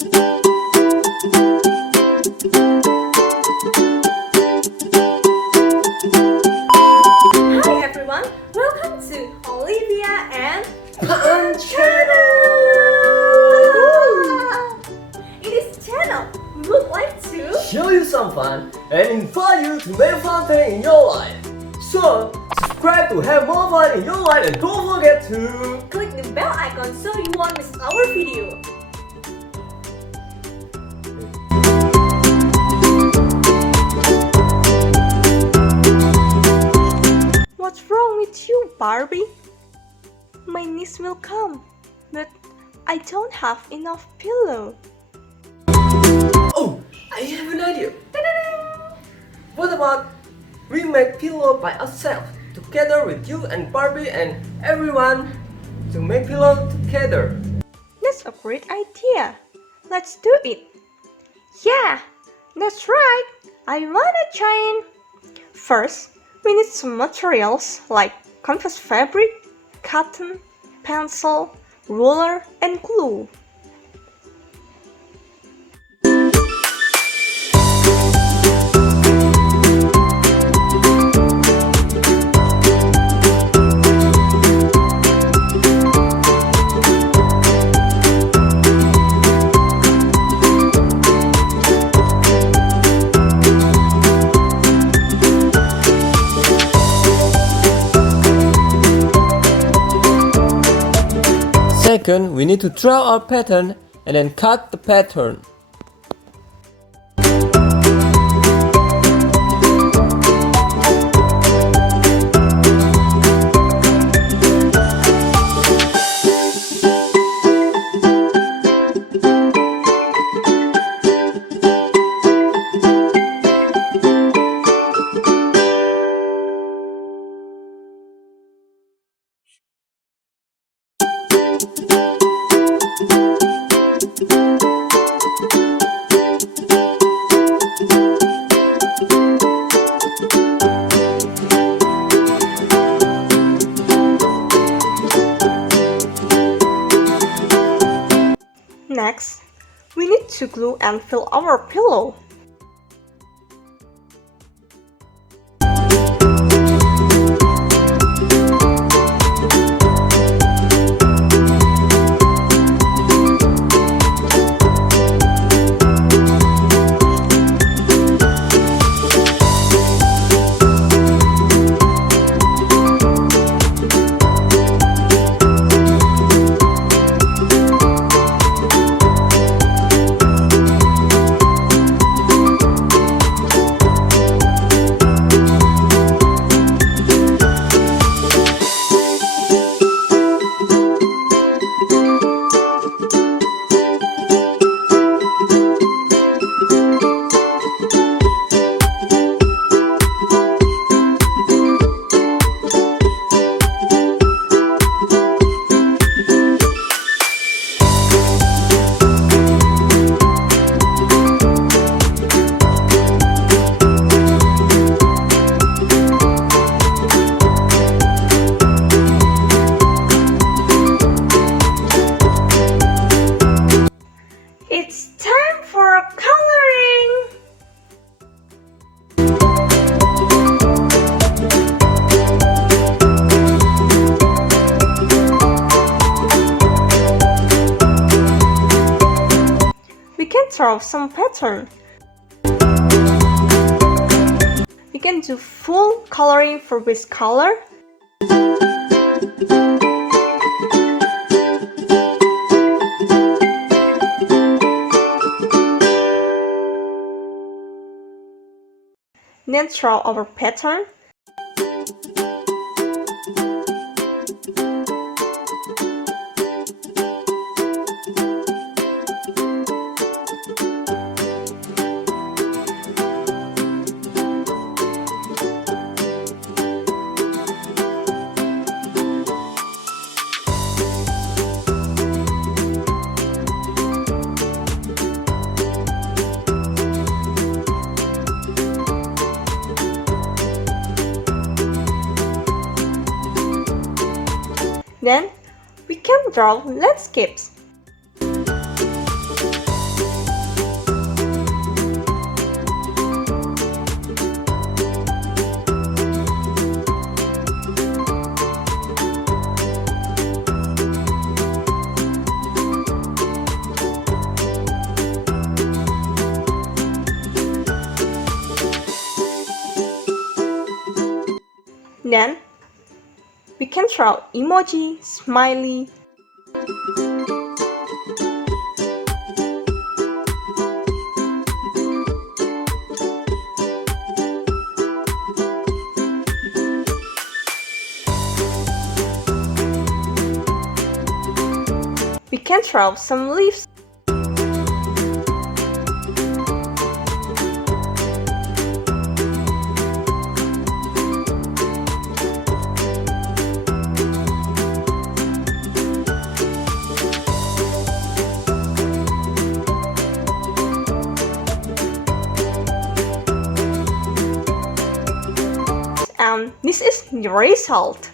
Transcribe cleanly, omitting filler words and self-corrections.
Hi everyone, welcome to Olivia and Pan channel. In this channel, we would like to Show you some fun and invite you to make fun thing in your life. So subscribe to have more fun in your life and don't forget to click the bell icon so you won't miss our video. What's wrong with you, Barbie? My niece will come, but I don't have enough pillow. Oh, I have an idea. What about we make pillow by ourselves together with you and Barbie and everyone to make pillow together. That's a great idea. Let's do it. Yeah, that's right. I wanna join. First, we need some materials like canvas fabric, cotton, pencil, ruler, and glue. Second, we need to draw our pattern and then cut the pattern. Next, we need to glue and fill our pillow. It's time for coloring! We can draw some pattern. We can do full coloring for this color. Then draw our pattern. Then we can draw landscapes. Then we can throw emoji, smiley. We can throw some leaves. And this is the result.